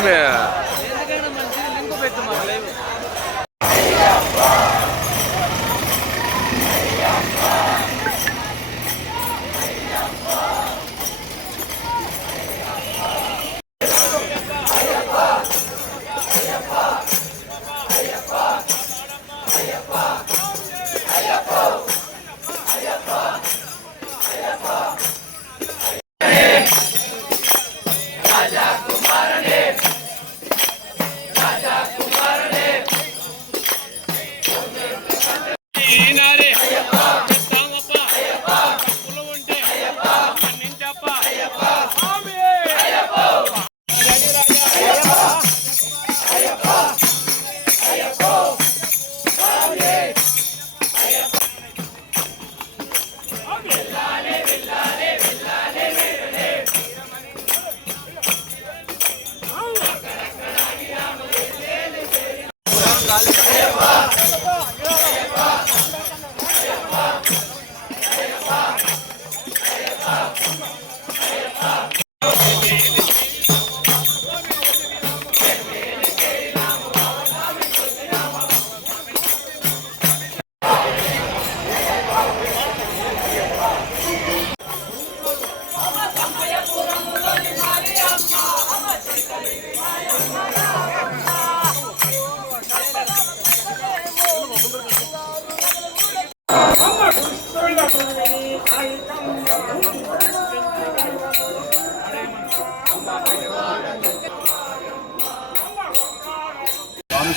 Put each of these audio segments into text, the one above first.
మేము Fuck!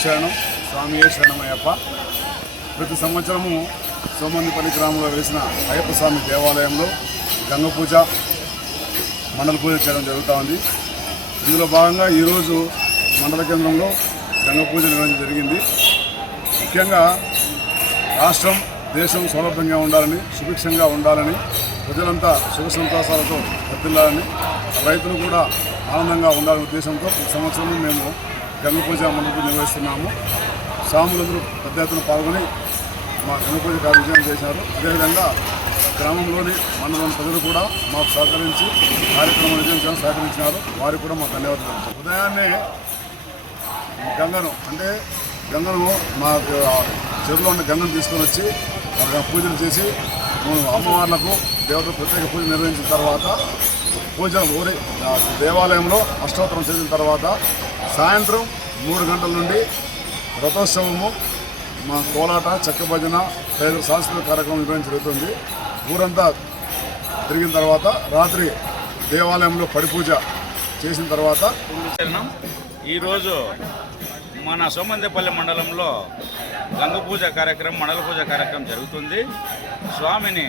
శరణం. స్వామియే శరణమయ్యప్ప. ప్రతి సంవత్సరము సోమందిపల్లి గ్రామంలో వేసిన అయ్యప్ప స్వామి దేవాలయంలో గంగ పూజ మండల పూజ చేయడం జరుగుతూ ఉంది. ఇందులో భాగంగా ఈరోజు మండల కేంద్రంలో గంగ పూజ నిర్వహించడం జరిగింది. ముఖ్యంగా రాష్ట్రం దేశం సౌలభ్యంగా ఉండాలని సుభిక్షంగా ఉండాలని ప్రజలంతా సుఖ సంతోషాలతో వర్తిల్లాలని రైతులు కూడా ఆనందంగా ఉండాలనే ఉద్దేశంతో ప్రతి సంవత్సరం మేము గంగ పూజ మండపం నిర్వహిస్తున్నాము. స్వాములందరూ పెద్ద ఎత్తున పాల్గొని మా గంగ పూజ కార్యక్రమం చేశారు. అదేవిధంగా గ్రామంలోని మండలం ప్రజలు కూడా మాకు సహకరించి కార్యక్రమం నిర్వహించడానికి సహకరించినారు. వారికి కూడా మాకు ధన్యవాదాలు. ఉదయాన్నే గంగను అంటే గంగను మా చెరువులో ఉన్న గంగను తీసుకొని వచ్చి అక్కడ పూజలు చేసి అమ్మవార్లకు దేవతలు ప్రత్యేక పూజ నిర్వహించిన తర్వాత పూజ ఊరి దేవాలయంలో అష్టోత్తరం చేసిన తర్వాత సాయంత్రం మూడు గంటల నుండి రథోత్సవము మా కోలాట చెక్క భజన తదితర సాంస్కృతిక కార్యక్రమం నిర్వహించడం జరుగుతుంది. ఊరంతా తిరిగిన తర్వాత రాత్రి దేవాలయంలో పడిపూజ చేసిన తర్వాత ఈరోజు మన సోమందేపల్లి మండలంలో గంగ పూజ కార్యక్రమం మండల పూజ కార్యక్రమం జరుగుతుంది. స్వామిని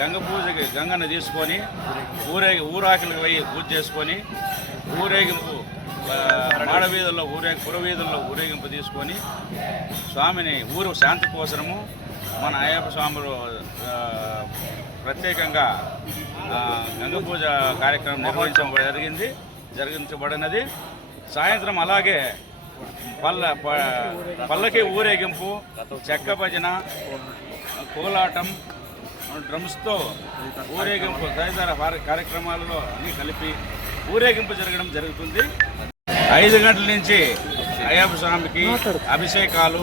గంగ పూజకి గంగను తీసుకొని ఊరేగి ఊరాకిలకు పోయి పూజ చేసుకొని ఊరేగింపు ఆడవీధుల్లో ఊరే పురవీధుల్లో ఊరేగింపు తీసుకొని స్వామిని ఊరు శాంతి కోసము మన అయ్యప్ప స్వాములు ప్రత్యేకంగా గంగ పూజ కార్యక్రమం నిర్వహించడం జరిగింది జరిగించబడినది. సాయంత్రం అలాగే పల్ల ప- పల్లకి ఊరేగింపు చెక్క భజన కోలాటం డ్రమ్స్తో ఊరేగింపు తదితర కార్యక్రమాలలో అన్నీ కలిపి ఊరేగింపు జరగడం జరుగుతుంది. ఐదు గంటల నుంచి అయ్యప్ప స్వామికి అభిషేకాలు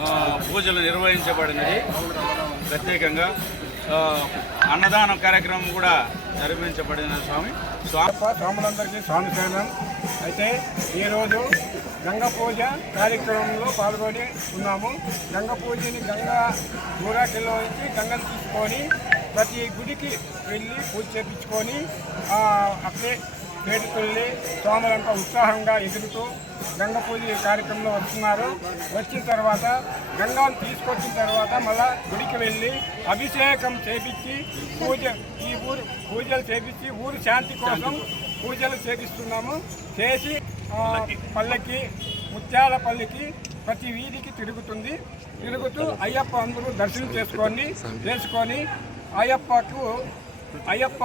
ఆ, పూజలు నిర్వహించబడినది. ప్రత్యేకంగా అన్నదానం కార్యక్రమం కూడా జరిపించబడిన స్వామి. స్వామి స్వాములందరికీ స్వామి శరణం. అయితే ఈరోజు గంగ పూజ కార్యక్రమంలో పాల్గొని ఉన్నాము. గంగ పూజని గంగా దూరాకిల్లో నుంచి గంగను తీసుకొని ప్రతి గుడికి వెళ్ళి పూజ చేపించుకొని ఆ, అట్లే వేడుకల్ని స్వాములంతా ఉత్సాహంగా ఎదుగుతూ గంగ పూజ కార్యక్రమంలో వస్తున్నారు. వచ్చిన తర్వాత గంగాను తీసుకొచ్చిన తర్వాత మళ్ళా గుడికి వెళ్ళి అభిషేకం చేపించి పూజ ఈ ఊరు పూజలు చేపించి ఊరు శాంతి కోసం పూజలు చేపిస్తున్నాము. చేసి పల్లెకి ముత్యాల పల్లికి ప్రతి వీధికి తిరుగుతుంది. తిరుగుతూ అయ్యప్ప అందరూ దర్శనం చేసుకొని చేసుకొని అయ్యప్పకు అయ్యప్ప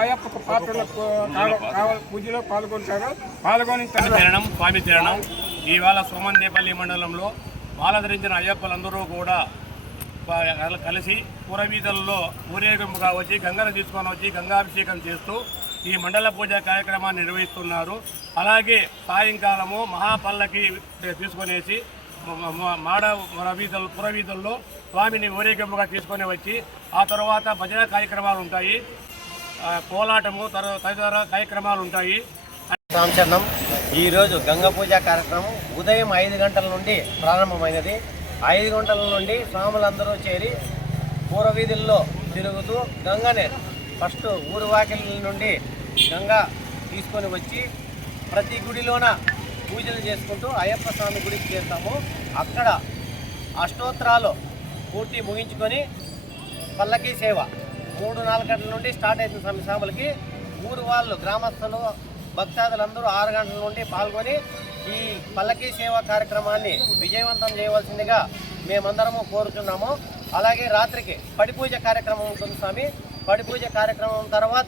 అయ్యప్పకు పాత్రలకు పూజలో పాల్గొంటారు. పాల్గొని తిరణం స్వామి తిరణం. ఇవాళ సోమందేపల్లి మండలంలో బాలధరించిన అయ్యప్పలందరూ కూడా కలిసి పురవీధుల్లో ఊరేగింపుగా వచ్చి గంగను తీసుకొని వచ్చి గంగాభిషేకం చేస్తూ ఈ మండల పూజ కార్యక్రమాన్ని నిర్వహిస్తున్నారు. అలాగే సాయంకాలము మహాపల్లకి తీసుకొనేసి మాడ వీధులు పురవీధుల్లో స్వామిని ఊరేగింపుగా తీసుకొని వచ్చి ఆ తర్వాత భజన కార్యక్రమాలు ఉంటాయి. కోలాటము తదితర కార్యక్రమాలు ఉంటాయి. రామచరణం. ఈరోజు గంగ పూజ కార్యక్రమం ఉదయం ఐదు గంటల నుండి ప్రారంభమైనది. ఐదు గంటల నుండి స్వాములందరూ చేరి పూర్వవీధుల్లో తిరుగుతూ గంగనే ఫస్ట్ ఊరు వాకిల నుండి గంగ తీసుకొని వచ్చి ప్రతి గుడిలోన పూజలు చేసుకుంటూ అయ్యప్ప స్వామి గుడికి చేస్తాము అక్కడ అష్టోత్తరాలు పూర్తి ముగించుకొని పల్లకి సేవ. మూడు నాలుగు గంటల నుండి స్టార్ట్ అవుతుంది స్వామి స్వాములకి ఊరు వాళ్ళు గ్రామస్తులు భక్తాదులందరూ ఆరు గంటల నుండి పాల్గొని ఈ పల్లకీ సేవ కార్యక్రమాన్ని విజయవంతం చేయవలసిందిగా మేమందరము కోరుతున్నాము. అలాగే రాత్రికి పడిపూజ కార్యక్రమం ఉంటుంది స్వామి. పడిపూజ కార్యక్రమం తర్వాత